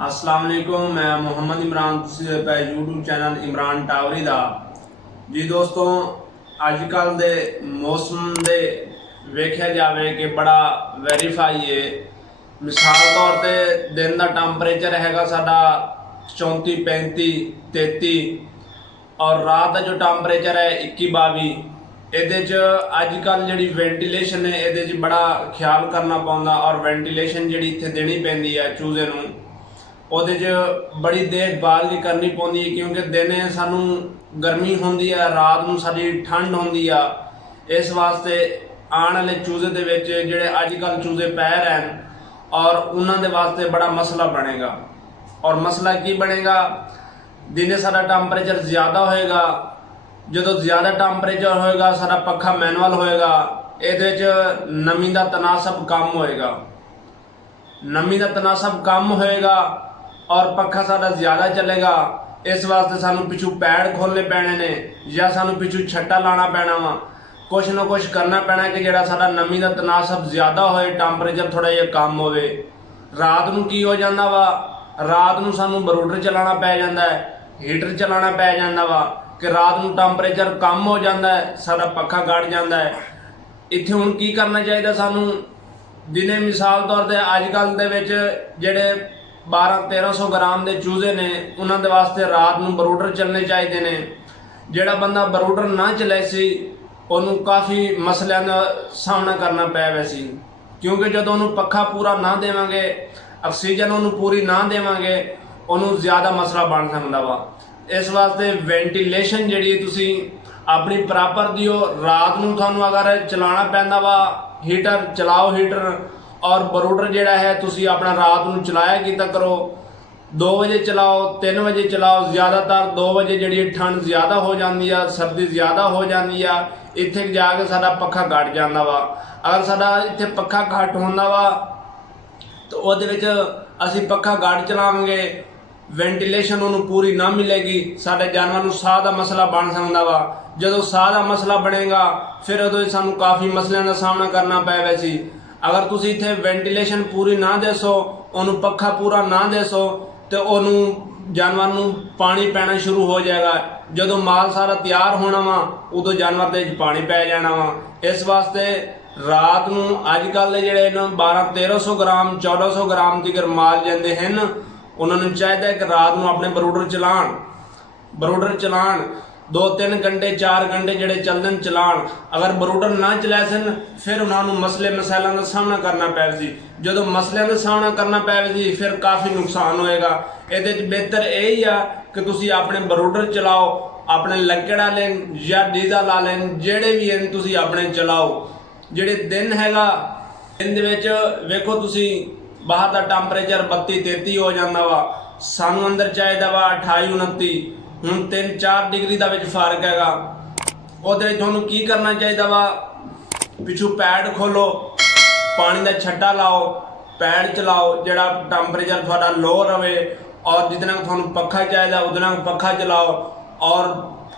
अस्सलाम वालेकुम, मैं मुहम्मद इमरान, तुसीं पे यूट्यूब चैनल इमरान टावरी दा जी। दोस्तों, अजकल दे मौसम दे वेख्या जाए कि बड़ा वेरीफाई है। मिसाल तौर पर दिन का टैंपरेचर हैगा साडा 34, 35, 33 और रात का जो टैंपरेचर है 21, 22। ये अजकल जी वेंटिलेशन है ये बड़ा ख्याल करना पौंदा और वेंटिलेशन जी इत्थे देनी पैंदी है चूजे नूं। ਉਹਦੇ 'ਚ बड़ी देखभाल भी करनी पौंदी है क्योंकि दिने सानू गर्मी होंदी है, रात नूं साडी ठंड होंदी आ। इस वास्ते आने वाले चूजे दे विच जिहड़े अजकल चूजे पै रहे हैं और उन्हां दे वास्ते बड़ा मसला बनेगा। और मसला की बनेगा, दिने साडा टैंपरेचर ज़्यादा होएगा, जो ज़्यादा टैंपरेचर होएगा साडा पखा मैनुअल होएगा, ये नमी का तनासब कम होएगा। नमी का तनासब कम होएगा और पखा साडा ज़्यादा चलेगा। इस वास्ते सानू पिछू पैड खोलने पैने ने या सानू पिछू छट्टा लाना पैना वा। कुछ ना कुछ करना पैना कि जिहड़ा साडा नमी का तनासब ज़्यादा होए, टैंपरेचर थोड़ा जिहा कम होवे। रात नूं की हो जांदा वा, रात नूं सानू बरूडर चलाना पै जांदा है, हीटर चलाना पै जांदा वा कि रात नूं टैंपरेचर कम हो जांदा है, साडा पखा गड़ जांदा है। इत्थे हुण की करना चाहिए सानू? दिने मिसाल तौर पर अजकल दे विच जिहड़े 1200-1300 ग्राम के चूजे ने उन्होंने वास्ते रात नूं बरूडर चलने चाहिए ने। जिहड़ा बंदा बरूडर ना चले सी उन्होंने काफ़ी मसलों का सामना करना पै वैसी, क्योंकि जो उन्होंने पखा पूरा ना देवांगे, ऑक्सीजन उन्होंने पूरी ना देवांगे, उन्होंने ज़्यादा मसला बन सकता वा। इस वास्ते वेंटिलेशन जी तुसी अपनी प्रॉपर दियो। रात नूं तुहानूं अगर चलाना पैंदा वा हीटर चलाओ हीटर, और बरूडर जिहड़ा है तुसी अपना रात नूं चलाया कीता करो। 2 बजे चलाओ, 3 बजे चलाओ। ज़्यादातर 2 बजे जी ठंड ज़्यादा हो जाती है, सर्दी ज़्यादा हो जाती है, इत्थे जाके साडा पखा घट जाता वा। अगर साडा इत्थे पखा घट होंदा वा तो उहदे विच असीं पखा घट चलावांगे, वेंटिलेशन उन्होंने पूरी ना मिलेगी, साडे जानवर नूं साह का मसला बन सकदा वा। जदों साह का मसला बनेगा फिर उदों सानूं काफ़ी मसलिਆਂ का सामना करना पै वैसी। अगर तुसी इत्थे वेंटिलेशन पूरी ना देसो, उन्होंने पखा पूरा ना देसो तो उन्होंने जानवर नूं पानी पैना शुरू हो जाएगा। जदों माल सारा तैयार होना वा उदों जानवर दे पानी पै जाना वा। इस वास्ते रात नूं अजकल दे जिहड़े 1200-1300 ग्राम 1400 ग्राम तक माल जांदे हैं, उन्होंने चाहिए कि रात नूं अपने बरूडर चलाण 2-3 घंटे 4 घंटे जिहड़े चलदे चलाण। अगर बरूडर ना चला सन फिर उन्होंने मसलों का सामना करना पै सी। जो मसलों का सामना करना पै सी फिर काफ़ी नुकसान होएगा। ये बेहतर यही आ कि तुसी अपने बरूडर चलाओ, अपने लकड़ वाले या डीजल वाले जिहड़े भी हैं तुसी अपने चलाओ। जिहड़े दिन हैगा दिन दे विच वेखो तुसी बाहर का टैंपरेचर 32-33 हो जाता वा, सानू अंदर चाहिए वा 28-29। हुण 3-4 डिग्री का फर्क हैगा। उहदे तुहानूं की करना चाहिए वा, पिछू पैड खोलो, पानी का छट्टा लाओ, पैड चलाओ, जिहड़ा टैंपरेचर तुहाडा लो रहे और जितना तुहानूं पखा चाहिए उतना पखा चलाओ। और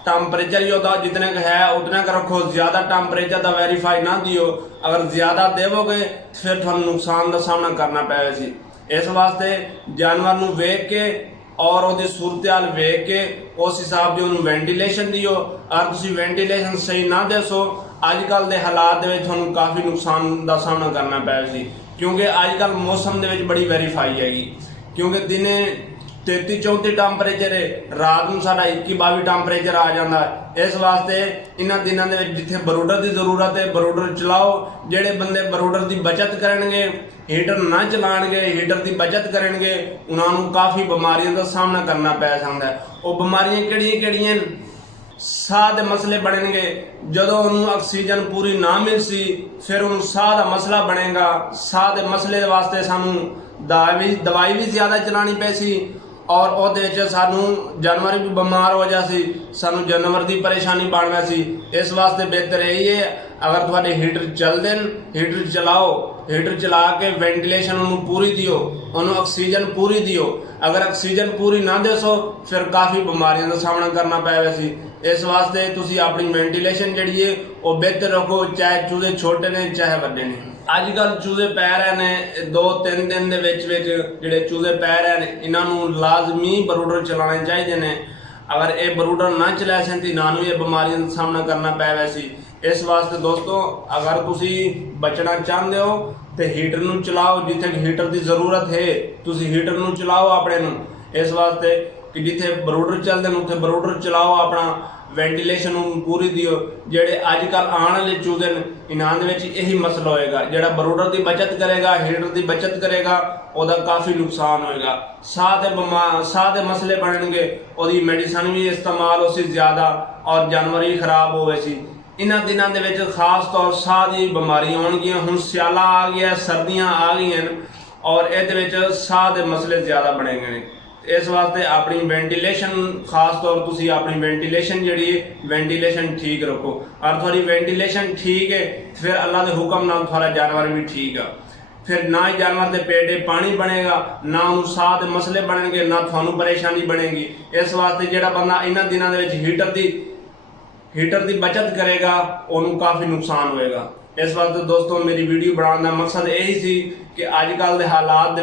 टैंपरेचर ही होता जितने का है उतना का रखो, ज़्यादा टैंपरेचर का वेरीफाई ना दियो। अगर ज़्यादा देवोगे फिर तुहानूं नुकसान का सामना करना पै सी। इस वास्ते जानवर नूं वेख के और उसकी सूरत हाल वेख के उस हिसाब से उन्होंने वेंटिलेशन दियो। अगर तुम वेंटिलेशन सही ना दसो अजकल के हालात में काफ़ी नुकसान का सामना करना पै सी, क्योंकि अजकल मौसम के बड़ी वेरीफाई हैगी। क्योंकि दिने 33-34 टैंपरेचर है, रात में साडा 21-22 टैंपरेचर आ जाता है। इस वास्ते इन्हां दिनों के जिथे बरूडर की जरूरत है बरूडर चलाओ। जेडे बंदे बरूडर की बचत करेंगे, हीटर ना चलाएंगे, हीटर की बचत करेंगे, उन्होंने काफ़ी बीमारियों का सामना करना पै सकता है। वो बीमारियां किहड़ियां साह के मसले बनेंगे। जदों उन्होंने ऑक्सीजन पूरी ना मिल सी फिर उन्होंने साह का मसला बनेगा। साह के मसले वास्ते सानू दवाई भी ज़्यादा चलानी पैसी और वो सानू जानवर भी बीमार हो जासी, सानू जानवर की परेशानी बन वैसी। इस वास्ते बेहतर यही है अगर थोड़े हीटर चलते हैं हीटर चलाओ, हीटर चला के वेंटिलेशन उन्होंने पूरी दियो, उन्होंने ऑक्सीजन पूरी दियो। अगर ऑक्सीजन पूरी ना दसो फिर काफ़ी बीमारियों का सामना करना पै वैसी। इस वास्ते तुसी अपनी वेंटिलेशन जी है वो बेहतर रखो, चाहे चूजे छोटे ने चाहे बड़े ने। ਅੱਜਕੱਲ ਚੂਜ਼ੇ ਪੈ ਰਹੇ ਨੇ 2-3 ਦਿਨ ਦੇ ਵਿੱਚ ਜਿਹੜੇ ਚੂਜ਼ੇ ਪੈ ਰਹੇ ਨੇ ਇਹਨਾਂ ਨੂੰ ਲਾਜ਼ਮੀ ਬਰੂਡਰ ਚਲਾਉਣੇ ਚਾਹੀਦੇ ਨੇ। अगर ये बरूडर ना चलाए सन तो इन्हों ये बीमारियों का सामना करना पै वैसी। इस वास्ते दोस्तों अगर तुसी बचना चाहते हो तो हीटर नूं चलाओ, जिथे हीटर की जरूरत है तुसी हीटर नूं चलाओ अपने नूं। इस वास्ते कि जिथे बरूडर चलते हैं उत्थे बरूडर चलाओ, अपना वेंटिलेशन पूरी दियो। जेडे अजकल आने वाले चूजे इन्हां दे विच यही मसला होएगा, जेड़ा बरूडर की बचत करेगा हीटर की बचत करेगा ਉਹਦਾ काफ़ी नुकसान होएगा। साह के मसले बनणगे, ਉਹਦੀ मैडिसन भी इस्तेमाल होसी ज़्यादा और जानवर भी खराब होवे सी। इन्हां दिनां दे विच खास तौर साह की बीमारी आउणगियां। हुण सियाला आ गया, सर्दियां आ गईयां और इहदे विच साह के मसले ज़्यादा बनेंगे ने। इस वास्ते अपनी वेंटिलेशन खास तौर तुसी अपनी वेंटिलेशन जी वेंटिलेशन ठीक रखो। और थोड़ी वेंटिलेशन ठीक है फिर अल्लाह के हुक्म नाल थोड़ा जानवर भी ठीक है। फिर ना ही जानवर के पेटे पानी बनेगा, ना उन्होंने साह के मसले बनेंगे, ना थानू परेशानी बनेगी। इस वास्ते जो बंदा इन्होंने दिनों के हीटर की बचत करेगा उन्होंने काफ़ी नुकसान होएगा। इस वास्ते दोस्तों मेरी वीडियो बनाने का मकसद यही सी कि अजकल के हालात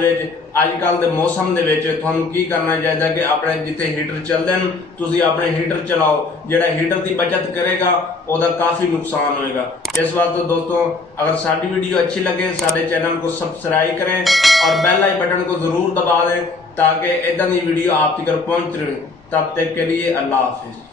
अजकल के मौसम के थानू की करना चाहिए कि अपने जिथे हीटर चलते हैं तुसी अपने हीटर चलाओ। जोड़ा हीटर की बचत करेगा उसका काफ़ी नुकसान होएगा। इस वास्ते दोस्तों अगर साडी वीडियो अच्छी लगे साडे चैनल को सब्सक्राइब करें और बेल आई बटन को ज़रूर दबा दें ताकि इदां दी वीडियो आप तक पहुँच रहे। तब तक के लिए अल्लाह हाफिज़।